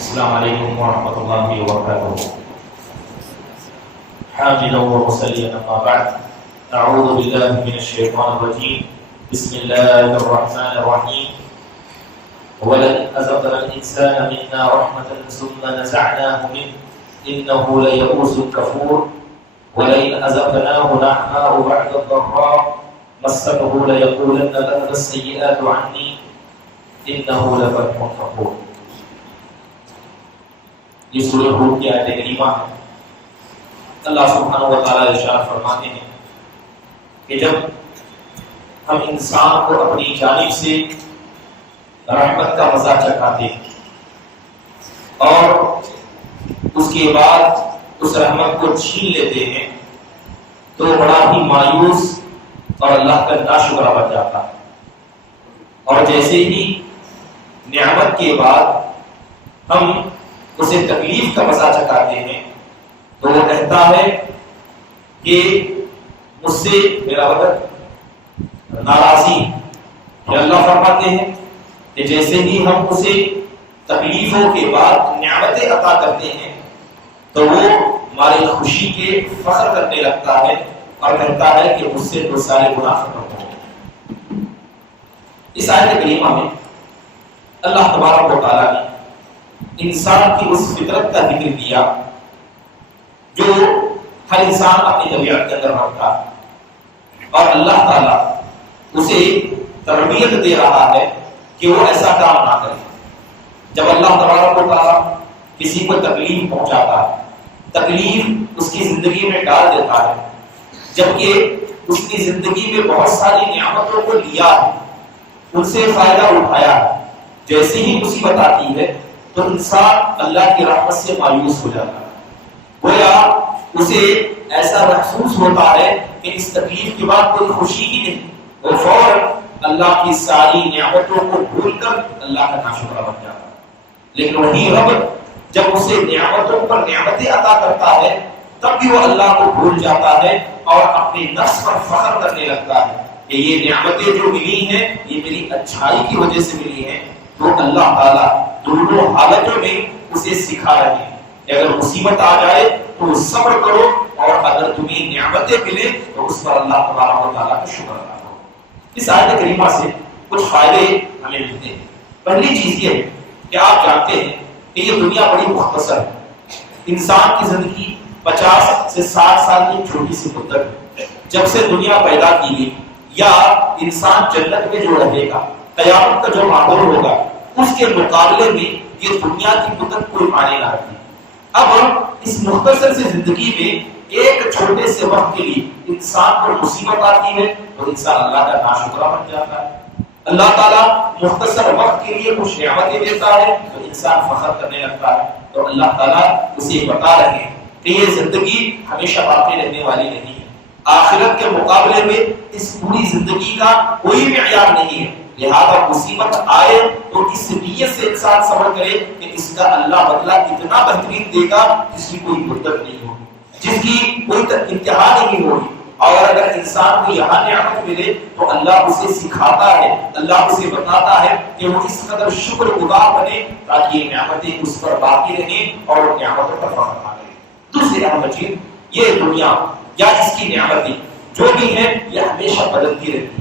السلام علیکم ورحمۃ اللہ وبرکاتہ. حامدا ومصلیا اما بعد. اعوذ باللہ من الشیطان الرجیم. بسم اللہ الرحمن الرحیم. ولئن أذقنا الإنسان منا رحمة ثم نزعناه منه إنه ليئوس كفور. ولئن أذقناه نعماء بعد الضراء مسته ليقولن ذهب السيئات عني إنه لفرح فخور. یہ سورہ ہود کی آیت کریمہ ہے. اللہ سبحانہ و تعالیٰ ارشاد فرماتے ہیں کہ جب ہم انسان کو اپنی جانب سے رحمت کا مزہ چکھاتے ہیں اور اس کے بعد اس رحمت کو چھین لیتے ہیں تو بڑا ہی مایوس اور اللہ کا ناشکرا بن جاتا ہے. اور جیسے ہی نعمت کے بعد ہم اسے تکلیف کا مزہ چکھاتے ہیں تو وہ کہتا ہے کہ مجھ سے میرا وقت ناراضی. کہ اللہ فرماتے ہیں کہ جیسے ہی ہم اسے تکلیفوں کے بعد نعمتیں عطا کرتے ہیں تو وہ ہماری خوشی کے فخر کرنے لگتا ہے اور کہتا ہے کہ مجھ سے تو سارے گناہ ختم ہو. اس آیت کریمہ میں اللہ تبارک و تعالیٰ نے انسان کی اس فطرت کا ذکر کیا جو ہر انسان اپنی طبیعت کے اندر رکھتا ہے اور اللہ تعالیٰ اسے تربیت دے رہا ہے کہ وہ ایسا کام نہ کرے. جب اللہ تبارک و تعالیٰ کسی کو تکلیف پہنچاتا ہے, تکلیف اس کی زندگی میں ڈال دیتا ہے, جبکہ اس کی زندگی میں بہت ساری نعمتوں کو لیا ہے, ان سے فائدہ اٹھایا ہے, جیسے ہی مصیبت آتی ہے تو انسان اللہ کی رحمت سے مایوس ہو جاتا ہے. گویا اسے ایسا محسوس ہوتا ہے کہ اس تکلیف کے بعد کوئی خوشی ہی نہیں, وہ فوراً اللہ کی ساری نعمتوں کو بھول کر اللہ کا ناشکرا بن جاتا ہے. لیکن وہی رب جب اسے نعمتوں پر نعمتیں عطا کرتا ہے تب بھی وہ اللہ کو بھول جاتا ہے اور اپنے نفس پر فخر کرنے لگتا ہے کہ یہ نعمتیں جو ملی ہیں یہ میری اچھائی کی وجہ سے ملی ہیں. تو اللہ تعالیٰ دونوں حالتوں میں اسے سکھا رہے ہیں کہ اگر مصیبت آ جائے تو صبر کرو اور اگر تمہیں نعمتیں ملے تو اس پر اللہ تبارک و تعالیٰ کا شکر ادا کرو. اس آیت کریمہ سے کچھ فائدے ہمیں ملتے ہیں. پہلی چیز یہ ہے کہ آپ جانتے ہیں کہ یہ دنیا بڑی مختصر ہے. انسان کی زندگی 50 سے 60 سال کی چھوٹی سی مدت ہے. جب سے دنیا پیدا کی گئی یا انسان جنت میں جو رہے گا, قیامت کا جو ماحول ہوگا, اس کے مقابلے میں یہ دنیا کی مدت کوئی معنی نہ رکھتی. اب اس مختصر سے زندگی میں ایک چھوٹے سے وقت کے لیے انسان کو مصیبت آتی ہے تو انسان اللہ کا ناشکرا بن جاتا ہے. اللہ تعالیٰ مختصر وقت کے لیے کچھ نعمتیں دیتا ہے تو انسان فخر کرنے لگتا ہے. تو اللہ تعالیٰ اسے بتا رہے ہیں کہ یہ زندگی ہمیشہ باقی رہنے والی نہیں ہے. آخرت کے مقابلے میں اس پوری زندگی کا کوئی معیار نہیں ہے. لہذا مصیبت آئے تو اس نیت سے انسان صبر کرے کہ اس کا اللہ بدلہ اتنا بہترین دے گا جس کی کوئی مدت نہیں ہوگی, جس کی کوئی انتہا نہیں ہوگی. اور اگر انسان کو یہاں نعمت ملے تو اللہ اسے سکھاتا ہے, اللہ اسے بتاتا ہے کہ وہ اس قدر شکر گزار بنے تاکہ یہ نعمتیں اس پر باقی رہیں اور نعمتوں پر فخر نہ کرے. دوسری اہم چیز, یہ دنیا یا اس کی نعمتیں جو بھی ہیں یہ ہمیشہ بدلتی رہتی ہے.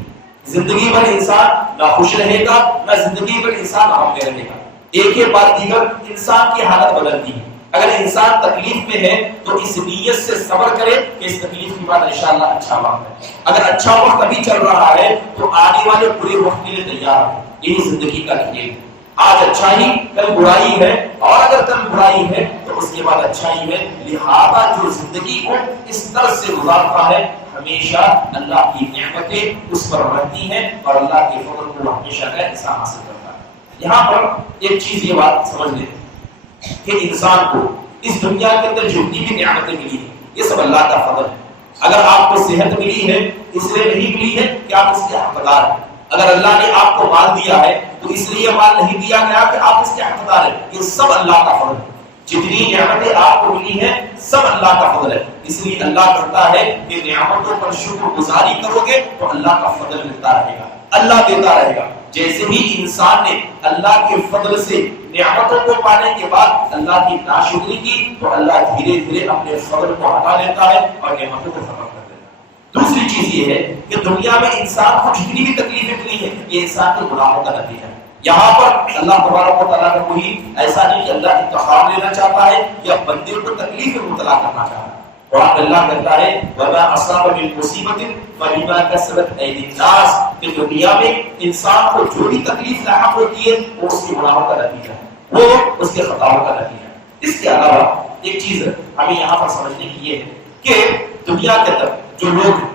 زندگی بھر انسان نہ خوش رہے گا نہ زندگی بھر انسان غم میں رہے گا. ایک کے بعد دیگر انسان کی حالت بدلتی ہے. اگر انسان تکلیف میں ہے تو اس نیت سے صبر کرے کہ اس تکلیف کے بعد انشاءاللہ اچھا وقت ہے. اگر اچھا وقت ابھی چل رہا ہے تو آنے والے برے وقت کے لیے تیار ہے. یہی زندگی کا کھیل ہے. آج اچھائی کل برائی ہے اور اگر کل برائی ہے تو اس کے بعد اچھائی ہے. لہذا جو زندگی کو اس طرح سے گزارتا ہے ہمیشہ اللہ کی نعمتیں اس پر رہتی ہیں اور اللہ کے فضل کو ہمیشہ کا انسان حاصل کرتا ہے. یہاں پر ایک چیز یہ بات سمجھ لیں کہ انسان کو اس دنیا کے اندر جتنی بھی نعمتیں ملی ہیں یہ سب اللہ کا فضل ہے. اگر آپ کو صحت ملی ہے اس لیے نہیں ملی ہے کہ آپ اس کے حقدار ہیں. اگر اللہ نے آپ کو مال دیا ہے تو اس لیے مال نہیں دیا گیا کہ آپ اس کے حقدار ہیں. یہ سب اللہ کا فضل ہے. جتنی نعمتیں آپ کو ملی ہیں سب اللہ کا فضل ہے. اس لیے اللہ کہتا ہے کہ نعمتوں پر شکر گزاری کرو گے تو اللہ کا فضل ملتا رہے گا, اللہ دیتا رہے گا. جیسے ہی انسان نے اللہ کے فضل سے نعمتوں کو پانے کے بعد اللہ کی ناشکری کی تو اللہ دھیرے دھیرے اپنے فضل کو ہٹا لیتا ہے اور نعمتوں کو ختم کر دیتا ہے۔ دوسری چیز یہ ہے کہ دنیا میں انسان کو جتنی بھی تکلیفیں ملی ہیں یہ انسان کے گناہوں کا نتیجہ ہے۔ یہاں پر اللہ تبارک و تعالیٰ کا کوئی ایسا نہیں کہ اللہ انتقام لینا چاہتا ہے یا بندے کو تکلیف میں مبتلا کرنا چاہتا ہے۔ قرآن اللہ کہتا ہے وَمَا أَصَابَ مِن مُّصِيبَةٍ فَبِمَا كَسَبَتْ أَيْدِي النَّاسِ کہ دنیا میں انسان کو جو بھی تکلیف لاحق ہوتی ہے وہ اس کے گناہوں کا نتیجہ ہے، وہ اس کے خطاؤں کا نتیجہ ہے۔ اس کے علاوہ ایک چیز ہمیں یہاں پر سمجھنے کی یہ ہے کہ دنیا کے اندر جو لوگ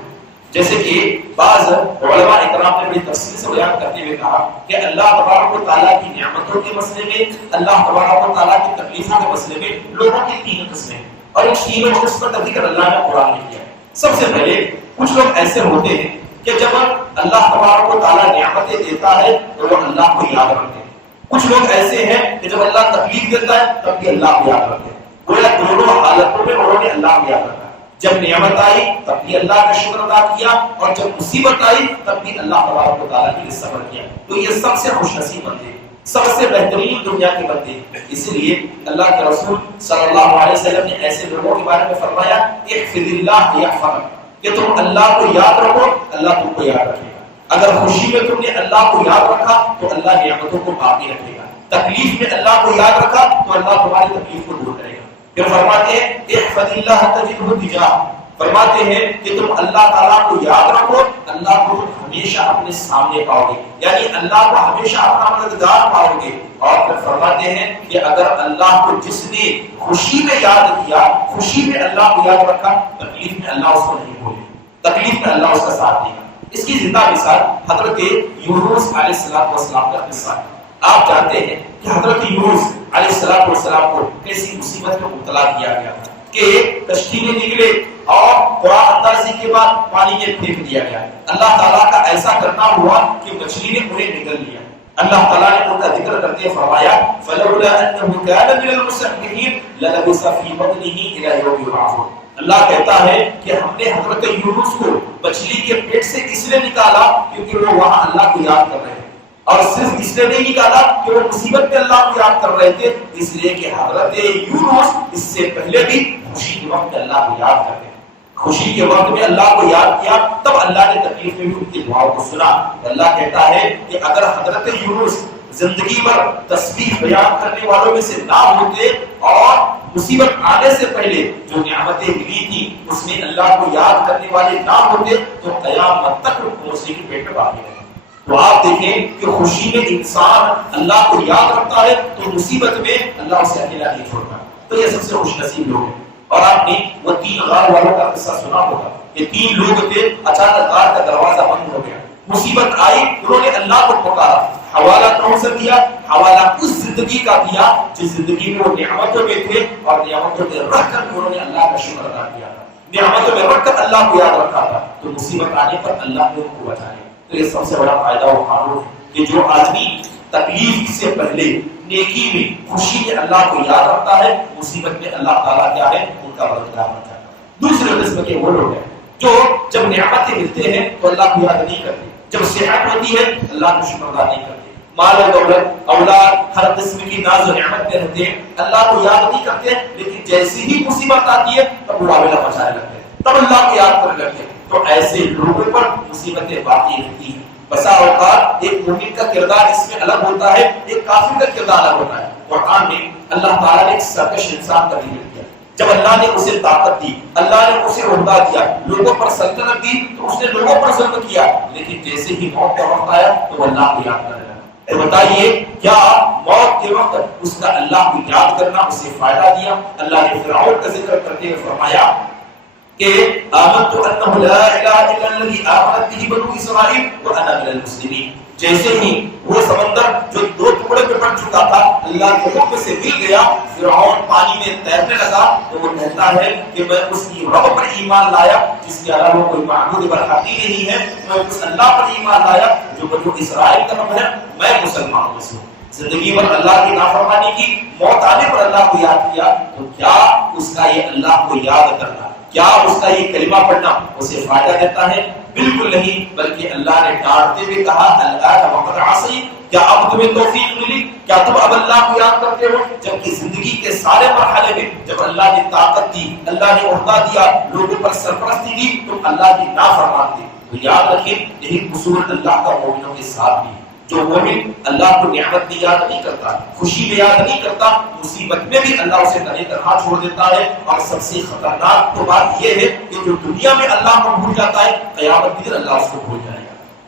جیسے کہ بعض علماء اکرام نے بڑی تفصیل سے بیان کرتے ہوئے کہا کہ اللہ تبارک و تعالیٰ کی نعمتوں کے مسئلے میں، اللہ تبارک و تعالیٰ کی تکلیفوں کے مسئلے میں لوگوں کی تین قسمیں ہیں اور ان تینوں قسموں کا ذکر اللہ نے قرآن میں کیا ہے۔ سب سے پہلے کچھ لوگ ایسے ہوتے ہیں کہ جب اللہ تبارک و تعالیٰ نعمتیں دیتا ہے تو وہ اللہ کو یاد رکھتے ہیں۔ کچھ لوگ ایسے ہیں کہ جب اللہ تکلیف دیتا ہے تب بھی اللہ کو یاد رکھتے ہیں۔ گویا دونوں حالتوں میں انہوں نے اللہ کو یاد رکھا، جب نعمت آئی تب بھی اللہ کا شکر ادا کیا اور جب مصیبت آئی تب بھی اللہ تبارک و تعالیٰ کے لیے صبر کیا۔ تو یہ سب سے خوش نصیب بندے، سب سے بہترین دنیا کے بندے۔ اس لیے اللہ کے رسول صلی اللہ علیہ وسلم نے ایسے لوگوں کے بارے میں فرمایا احفظ اللہ یحفظک کہ تم اللہ کو یاد رکھو اللہ تم کو یاد رکھے گا۔ اگر خوشی میں تم نے اللہ کو یاد رکھا تو اللہ نعمتوں کو باقی رکھے گا، تکلیف میں اللہ کو یاد رکھا تو اللہ تمہاری تکلیف کو دور کرے گا۔ پھر فرماتے ہیں احفظ اللہ تجدہ تجاہک، فرماتے ہیں کہ تم اللہ تعالیٰ کو یاد رکھو اللہ کو تم ہمیشہ اپنے سامنے پاؤ گے، یعنی اللہ کو ہمیشہ اپنا مددگار پاؤ گے۔ اور پھر فرماتے ہیں کہ اگر اللہ کو جس نے خوشی میں یاد کیا، خوشی میں اللہ کو یاد رکھا، تکلیف میں اللہ اس کو نہیں بھولے، تکلیف میں اللہ اس کا ساتھ دے گا۔ اس کی زندہ مثال حضرت یونس علیہ السلام کا قصہ ہے۔ آپ جانتے ہیں کہ حضرت یونس علیہ السلام کو کیسی مصیبت میں مبتلا کیا گیا کہ کشتی میں نکلے اور قرآن اندازی کے بعد پانی میں پھینک دیا گیا۔ اللہ تعالیٰ کا ایسا کرنا ہوا کہ مچھلی نے انہیں نگل لیا۔ اللہ تعالیٰ نے ان کا ذکر کرتے فرمایا فلولا انه كان من المسبحين للبث في بطنه الى يوم يبعثون۔ اللہ کہتا ہے کہ ہم نے حضرت یونس کو مچھلی کے پیٹ سے اس لیے نکالا کیونکہ وہ وہاں اللہ کو یاد کر رہے تھے، اور صرف اس لیے نہیں نکالا کہ وہ مصیبت میں اللہ کو یاد کر رہے تھے، اس لیے کہ حضرت یونس اس سے پہلے بھی خوشی کے وقت میں اللہ کو یاد کرتے، خوشی کے وقت میں اللہ کو یاد کیا، تب اللہ نے تکلیف میں بھی ان کی دعاؤں کو سنا۔ اللہ کہتا ہے کہ اگر حضرت یونس زندگی بھر تسبیح بیان کرنے والوں میں سے نہ ہوتے اور مصیبت آنے سے پہلے جو نعمتیں ملی تھی اس میں اللہ کو یاد کرنے والے نہ ہوتے تو قیامت تک موسی کے پیٹ میں باقی رہے۔ تو آپ دیکھیں کہ خوشی میں انسان اللہ کو یاد رکھتا ہے تو مصیبت میں اللہ اسے اکیلا نہیں چھوڑتا۔ تو یہ سب سے خوش نصیب لوگ ہیں۔ اور آپ نے وہ 3 غار والوں کا قصہ سنا ہوگا۔ یہ 3 لوگ تھے، اچانک غار کا دروازہ بند ہو گیا، مصیبت آئی، انہوں نے اللہ کو پکارا، حوالہ کون سے دیا؟ حوالہ اس زندگی کا دیا جس زندگی میں وہ نعمتوں میں تھے اور نعمتوں میں رہ کر انہوں نے اللہ کا شکر ادا کیا تھا، نعمتوں میں رہ کر اللہ کو یاد رکھا تھا، تو مصیبت آنے پر اللہ نے ان کو بچایا۔ تو یہ سب سے بڑا فائدہ وہ قانون ہے کہ جو آدمی تکلیف سے پہلے نیکی میں خوشی میں اللہ کو یاد رکھتا ہے، مصیبت میں اللہ تعالیٰ کیا ہے ان کا مددگار بن جاتا ہے۔ دوسرے قسم کے وہ لوگ ہیں جو جب نعمتیں ملتے ہیں تو اللہ کو یاد نہیں کرتے، جب صحت ہوتی ہے اللہ کو شکر ادا نہیں کرتے، مال و دولت اولاد ہر قسم کی ناز و نعمت میں رہتے ہیں، اللہ کو یاد نہیں کرتے، لیکن جیسی ہی مصیبت آتی ہے تب مراولا مچانے لگتے ہیں، تب اللہ کو یاد کرنے لگتے ہیں۔ تو ایسے لوگوں پر مصیبتیں باقی رہتی ہیں۔ بسا اوقات ایک مومن کا کردار اس میں الگ ہوتا ہے، ایک کافر کا کردار الگ ہوتا ہے۔ قرآن میں اللہ تعالیٰ نے ایک سرکش انسان کا ذکر کیا، جب اللہ نے اسے طاقت دی، اللہ نے اسے عہدہ دیا، لوگوں پر سلطنت دی تو اس نے لوگوں پر ظلم کیا، لیکن جیسے ہی موت کا وقت آیا تو وہ اللہ کو یاد کرنے لگا۔ بتائیے کیا موت کے وقت اس کا اللہ کو یاد کرنا اسے فائدہ دیا؟ اللہ نے فرعون کا ذکر کرتے ہوئے فرمایا کہ آمنت انہ لا الہ الا الذی آمنت به بنو اسرائیل وانا من المسلمین۔ جیسے ہی وہ سمندر جو 2 ٹکڑے میں بٹ چکا تھا اللہ کے حکم سے مل گیا، فرعون پانی میں تیرنے لگا، تو وہ کہتا ہے کہ میں اس کی رب پر ایمان لایا جس کے علاوہ کوئی معبود برحقی نہیں ہے، میں اس اللہ پر ایمان لایا جو بنو اسرائیل کا رب ہے، میں مسلمان ہوں۔ زندگی میں اللہ کی نافرمانی کی، موت آنے پر اللہ کو یاد کیا، تو کیا اس کا یہ اللہ کو یاد کرنا، کیا اس کا یہ کلمہ پڑھنا اسے فائدہ دیتا ہے؟ بالکل نہیں، بلکہ اللہ نے ڈانٹتے ہوئے کہا الآن وقد عصیت، کیا اب تمہیں توفیق ملی؟ کیا تم اب اللہ کو یاد کرتے ہو؟ جبکہ زندگی کے سارے مرحلے میں جب اللہ نے طاقت دی، اللہ نے عہدہ دیا، لوگوں پر سرپرستی دی، تم اللہ کی نافرمان تھے۔ تو یاد رکھیں یہی قصور اللہ کا مومنوں کے ساتھ بھی ہے۔ جو مومن اللہ کو نعمت میں یاد نہیں کرتا، خوشی میں یاد نہیں کرتا، مصیبت میں بھی اللہ اسے تنہا تنہا چھوڑ دیتا ہے۔ اور سب سے خطرناک تو بات یہ ہے کہ جو دنیا میں اللہ کو بھول جاتا ہے، قیامت کے دن اللہ اس کو بھول جائے گا۔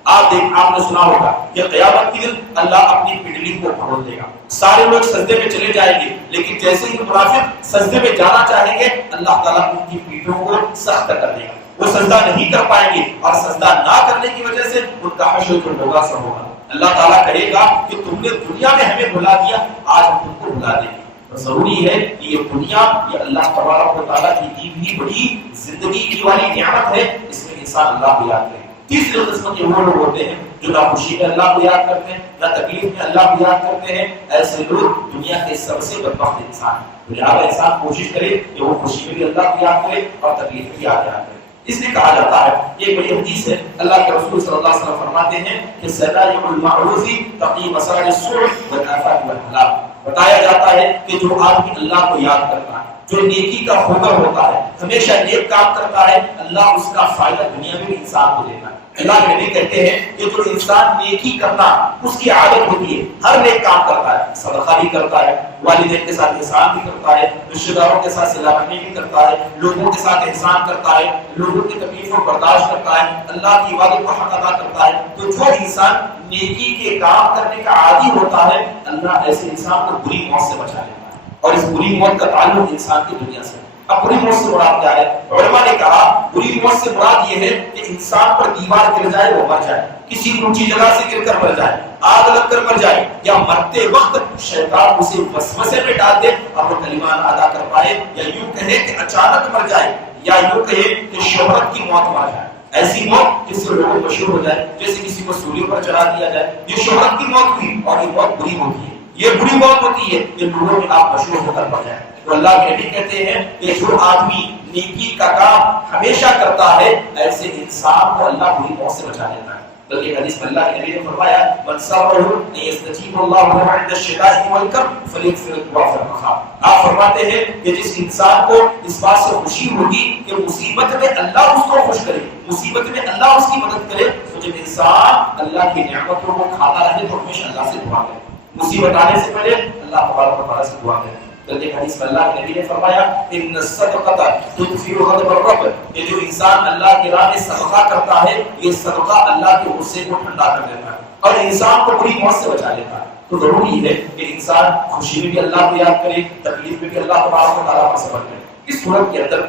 آپ نے سنا ہوگا کہ قیامت کے دن اللہ اپنی پنڈلی کو کھول دے گا، سارے لوگ سجدے میں چلے جائیں گے، لیکن جیسے ہی منافق سجدے میں جانا چاہیں گے، اللہ تعالیٰ ان کی پیٹھوں کو سخت کر دے گا، وہ سجدہ نہیں کر پائیں گے، اور سجدہ نہ کرنے کی وجہ سے ان کا حشر جو ہوگا سب ہوگا۔ اللہ تعالیٰ کہے گا کہ تم نے دنیا میں ہمیں بھلا دیا، آج ہم تم کو بھلا دیں گے۔ ضروری ہے کہ یہ دنیا یہ اللہ تبارک و تعالیٰ کی دی ہوئی بڑی زندگی کی والی نعمت ہے، اس میں انسان اللہ کو یاد کرے۔ تیسری قسم کے وہ لوگ ہوتے ہیں جو نہ خوشی میں اللہ کو یاد کرتے ہیں، نہ تکلیف میں اللہ کو یاد کرتے ہیں۔ ایسے لوگ دنیا کے سب سے بدبخت انسان ہیں۔ لہٰذا انسان کوشش کرے کہ وہ خوشی میں بھی اللہ کو یاد کرے اور تکلیف میں بھی یاد کرے۔ اس لیے کہا جاتا ہے، یہ بڑی حدیث ہے، اللہ کے رسول صلی اللہ علیہ وسلم فرماتے ہیں کہ صدائق المعروف تقی مسائل السوء والآفات والهلاك۔ بتایا جاتا ہے کہ جو آدمی اللہ کو یاد کرتا ہے، جو نیکی کا خوگر ہوتا ہے، ہمیشہ نیک کام کرتا ہے، اللہ اس کا فائدہ دنیا میں بھی انسان کو دیتا ہے۔ اللہ کے نبی کہتے ہیں کہ جو انسان نیکی کرنا اس کی عادت ہوتی ہے، ہر نیک کام کرتا ہے، صدقہ بھی کرتا ہے، والدین کے ساتھ احسان بھی کرتا ہے، رشتہ داروں کے ساتھ صلہ رحمی بھی کرتا ہے، لوگوں کے ساتھ احسان کرتا ہے، لوگوں کی تکلیف کو برداشت کرتا ہے، اللہ کی عبادت کو حق ادا کرتا ہے۔ تو جو انسان نیکی کے کام کرنے کا عادی ہوتا ہے، اللہ ایسے انسان کو بری موت سے بچا لیتا ہے، اور اس بری موت کا تعلق انسان کی دنیا سے۔ اب بری موت سے مراد کیا ہے؟ علماء نے کہا بری موت سے مراد یہ ہے کہ انسان پر دیوار گر جائے، وہ مر جائے، کسی اونچی جگہ سے گر کر مر جائے، آگ لگ کر مر جائے، یا مرتے وقت شیطان اسے وسوسے میں ڈال دے اور وہ کلمہ نہ ادا کر پائے، یا یوں کہے کہ اچانک مر جائے، یا یوں کہے کہ شہرت کی موت مر جائے، ایسی موت جس سے لوگوں مشہور ہو جائے، جیسے کسی کو سولی پر چڑھا دیا جائے۔ یہ شہرت کی موت ہوئی اور یہ بہت بری ہوتی ہے، یہ بری موت ہوتی ہے کہ لوگوں میں آپ مشہور ہو کر مر جائے۔ تو اللہ کے نبی کہتے ہیں کہ جو آدمی نیکی کا کام ہمیشہ کرتا ہے، ایسے انسان کو اللہ بری موت سے بچا لیتا ہے۔ بلکہ حدیث میں اللہ کے نبی نے فرمایا من سرہ ان یستجیب اللہ له عند الشداء والکرب فلیکثر الدعاء فی الرخاء۔ آپ فرماتے ہیں کہ جس انسان کو اس بات سے خوشی ہوگی کہ مصیبت میں اللہ اس کو خوش کرے، مصیبت میں اللہ اس کی مدد کرے، تو جب انسان اللہ کی نعمتوں کو کھاتا رہے تو ہمیشہ اللہ سے دعا کرے، مصیبت آنے سے پہلے اللہ تبارک و تعالیٰ سے دعا کرے۔ بلکہ حدیث میں اللہ کے نبی نے فرمایا ان الصدقۃ تطفئ غضب الرب، یہ جو انسان اللہ کی راہ میں صدقہ کرتا ہے، یہ صدقہ اللہ کے غصے کو ٹھنڈا کر دیتا ہے اور انسان کو بری موت سے بچا لیتا ہے۔ تو ضروری ہے کہ انسان خوشی میں بھی اللہ کو یاد کرے، تکلیف میں بھی اللہ تبارک و تعالیٰ پر صبر کرے۔ اس صورت کے اندر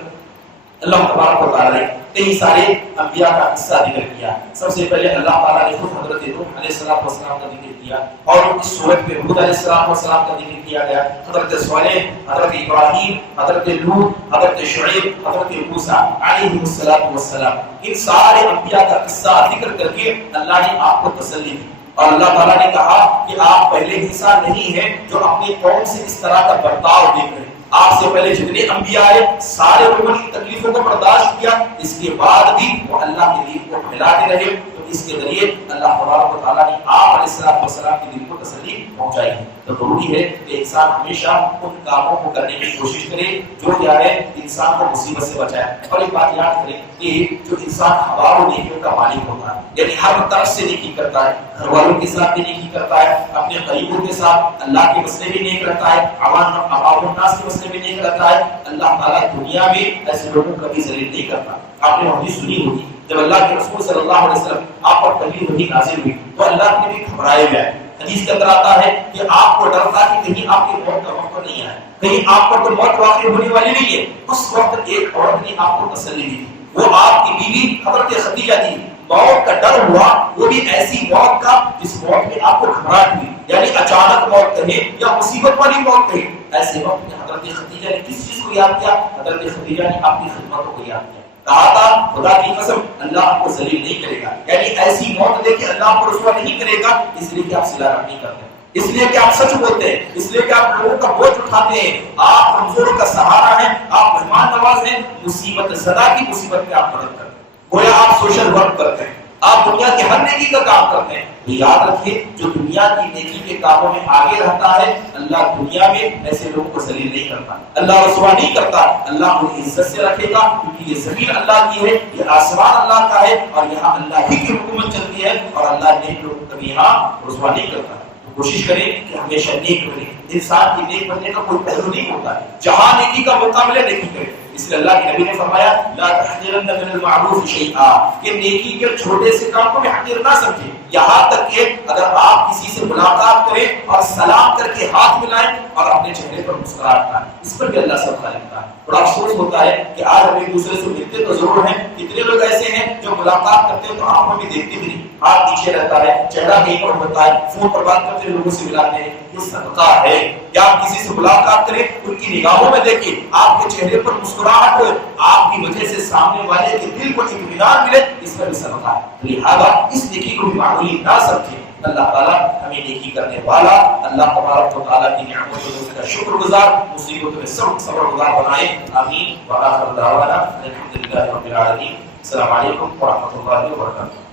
اللہ تبارک و تعالیٰ نے کئی سارے انبیاء کا قصہ ذکر کیا۔ سب سے پہلے اللہ تعالیٰ نے خود حضرت نوح علیہ السلام کا ذکر کیا، اور اس صورت میں ہود علیہ السلام کا ذکر کیا گیا، حضرت صالح، حضرت ابراہیم، حضرت لوط، حضرت شعیب، حضرت موسیٰ علیہ السلام۔ ان سارے انبیاء کا قصہ ذکر کر کے اللہ نے آپ کو تسلی دی، اور اللہ تعالیٰ نے کہا کہ آپ پہلے انسان نہیں ہیں جو اپنی قوم سے اس طرح کا برتاؤ دیکھ رہے ہیں۔ آپ سے پہلے جتنے انبیاء آئے سارے لوگوں نے تکلیفوں کو برداشت کیا، اس کے بعد بھی وہ اللہ کے دین کو پھیلاتے رہے۔ تو اس کے ذریعے اللہ تبارک و تعالیٰ نے آپ علیہ السلام کے دل کو تسلی پہنچائی ہے۔ تو ضروری ہے کہ انسان ہمیشہ ان کاموں کو کرنے کی کوشش کرے جو کیا ہے انسان کو مصیبت سے بچائے۔ اور ایک بات یاد کریں کہ جو انسان ہزاروں نیکیوں کا مالک ہوتا ہے، یعنی ہر طرف سے نیکی کرتا ہے، گھر والوں کے ساتھ بھی نیکی کرتا ہے، اپنے قریبوں کے ساتھ اللہ کے مسئلے بھی نیک رکھتا ہے، عوام الناس کے مسئلے بھی نیک رکھتا ہے، اللہ تعالیٰ دنیا میں ایسے لوگوں کو کبھی ذلیل نہیں کرتا۔ آپ نے حدیث سنی ہوگی، جب اللہ کے رسول صلی اللہ علیہ وسلم آپ پر پہلی وحی نازل ہوئی تو اللہ کے نبی گھبرائے گئے۔ حدیث کے اندر آتا ہے کہ آپ کو ڈر تھا کہ کہیں آپ کی موت کا وقت نہیں آئے، کہیں آپ پر تو موت واقع ہونے والی نہیں ہے۔ اس وقت ایک عورت نے آپ کو تسلی دی، وہ آپ کی بیوی حضرت خدیجہ تھی۔ موت کا ڈر ہوا، وہ بھی ایسی موت کا جس موت میں آپ کو گھبراہٹ ہوئی، یعنی اچانک موت کہیں یا مصیبت والی موت کہیں۔ ایسے وقت میں حضرت خدیجہ نے کس چیز کو یاد کیا؟ حضرت خدیجہ نے آپ کی خدمتوں کو یاد کیا، کہا تھا خدا کی قسم اللہ آپ کو ذلیل نہیں کرے گا، یعنی ایسی موت دے کے اللہ آپ کو رسوا نہیں کرے گا، اس لیے کہ آپ صلہ رحمی کرتے ہیں۔ اس لیے کہ آپ سچ بولتے ہیں، اس لیے کہ آپ لوگوں کا بوجھ اٹھاتے ہیں، آپ کمزوروں کا سہارا ہیں، آپ مہمان نواز ہیں، مصیبت زدہ کی مصیبت میں آپ مدد کرتے ہیں، گویا آپ سوشل ورک کرتے ہیں، آپ دنیا کی ہر نیکی کا کام کرتے ہیں۔ یاد رکھیے جو دنیا کی نیکی کے کاموں میں آگے رہتا ہے، اللہ دنیا میں ایسے لوگوں کو ذلیل نہیں کرتا، اللہ رسوا نہیں کرتا، اللہ انہیں عزت سے رکھے گا، کیونکہ یہ زمین اللہ کی ہے، یہ آسمان اللہ کا ہے، اور یہاں اللہ ہی کی حکومت چلتی ہے، اور اللہ نیک لوگوں کو کبھی یہاں رسوا نہیں کرتا۔ کوشش کریں کہ ہمیشہ نیک بنے۔ انسان کی نیک بننے کا کوئی پہلو نہیں ہوتا ہے، جہاں نیکی کا موقع ملے نیکی کرے۔ اس لیے اللہ کے نبی نے فرمایا لا تحقرن من المعروف شیئا، کہ نیکی کے چھوٹے سے کام کو بھی حقیر نہ سمجھیں، یہاں تک کہ اگر آپ کسی سے ملاقات کریں اور سلام کر کے ہاتھ ملائیں اور اپنے چہرے پر مسکراہٹ لائیں، اس پر بھی اللہ صدقہ لکھتا ہے۔ بڑا افسوس ہوتا ہے کہ آج ہم ایک دوسرے سے ملتے تو ضرور ہیں، کتنے لوگ ایسے ہیں جو ملاقات کرتے ہیں تو آنکھوں میں دیکھتے بھی نہیں، ہاتھ پیچھے رہتا ہے، چہرہ کہیں پر ہوتا ہے، فون پر بات کرتے لوگوں سے ملاتے ہیں۔ یہ صدقہ ہے کہ آپ کسی سے ملاقات کریں، ان کی نگاہوں میں دیکھیں، آپ کے چہرے پر مسکراہٹ ہو، آپ کی وجہ سے سامنے والے کے دل کو اطمینان ملے، اس پر بھی صدقہ ہے۔ لہذا اس نیکی کو بھی معمولی نہ سمجھیں۔ اللہ تعالیٰ ہمیں نیکی کرنے والا، اللہ تبارک و تعالیٰ کی نعمتوں کا شکر گزار، مصیبتوں میں صبر گزار بنائے۔ آمین۔ وآخر دعوانا الحمدللہ رب العالمین۔ السلام علیکم ورحمۃ اللہ وبرکاتہ۔